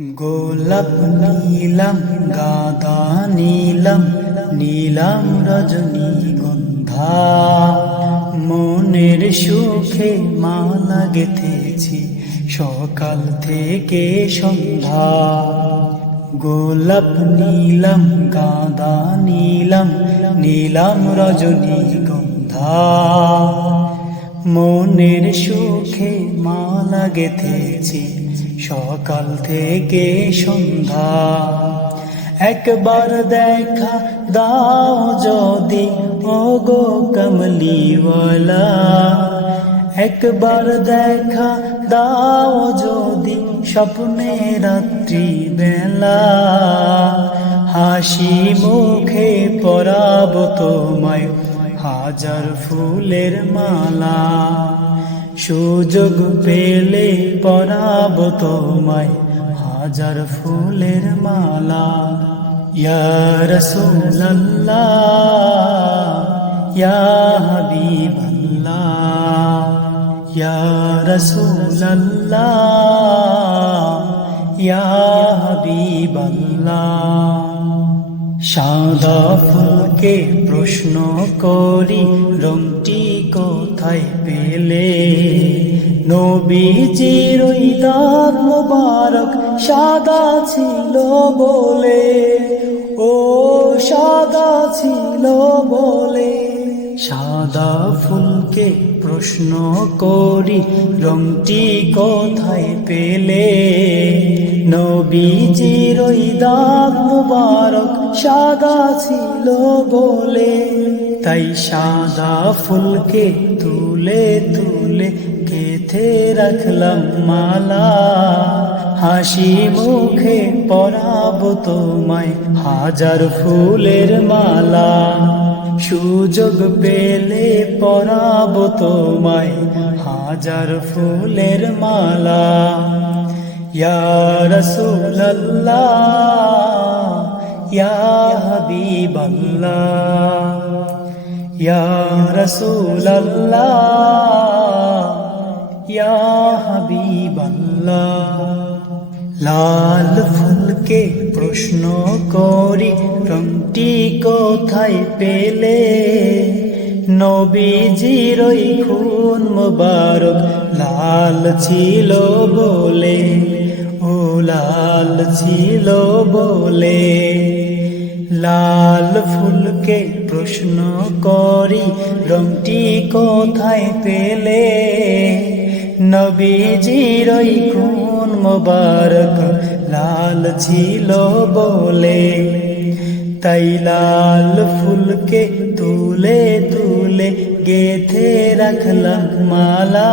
গোলাপ নীলাম, গাদা নীলম, নীলাম রজনীগন্ধা মনের সুখে মালা গেথেছি, সকাল থেকে সন্ধ্যা। গোলাপ নীলম, গাদা নীলম নীলম নীলাম রজনীগন্ধা মনের সুখে মালা গেথেছি সকাল থেকে সন্ধ্যা। একবার দেখা দাও যদি ও গো কমলিওয়ালা। একবার দেখা দাও যদি, স্বপ্নে রাত্রি বেলা হাসি মুখে পরাব তোমায়, হাজার ফুলের মালা। সুযোগ পেলে পরাব তোমায় হাজার ফুলের মালা। ইয়া রাসূলুল্লাহ সাদা ফুলকে প্রশ্ন করি, রংটি কোথায় পেলে? নবীজির দাঁত মোবারক সাদা ছিল বলে। ও, সাদা ছিল বলে। সাদা ফুলকে প্রশ্ন করি, রংটি কোথায় পেলে? নবীজির দাগ মুবারক সাদা ছিল বলে, তাই সাদা ফুলকে তুলে তুলে কেথে রাখলাম মালা। হাসি মুখে পরাব তোমায় হাজার ফুলের মালা। সুযোগ পেলে পরাব তোমায় হাজার ফুলের মালা। ইয়া রাসূলুল্লাহ ইয়া হাবিবাল্লাহ, ইয়া রাসূলুল্লাহ, ইয়া হাবিবাল্লাহ। লাল ফুলকে প্রশ্ন করি, রংটি কোথায় পেলে? নবীজির ওই খুন মুবারক লাল ছিল বলে, ও লাল ছিল বলে। লাল ফুলকে প্রশ্ন করি, রংটি কোথায় পেলে? নবীজির খুন মোবারক লাল ছিল বলে। তাই লাল ফুলকে তুলে তুলে গেথে রাখলাম মালা।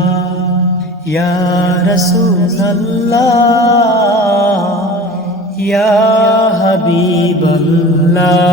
রাসূলুল্লাহ ইয়া হাবিবাল্লাহ।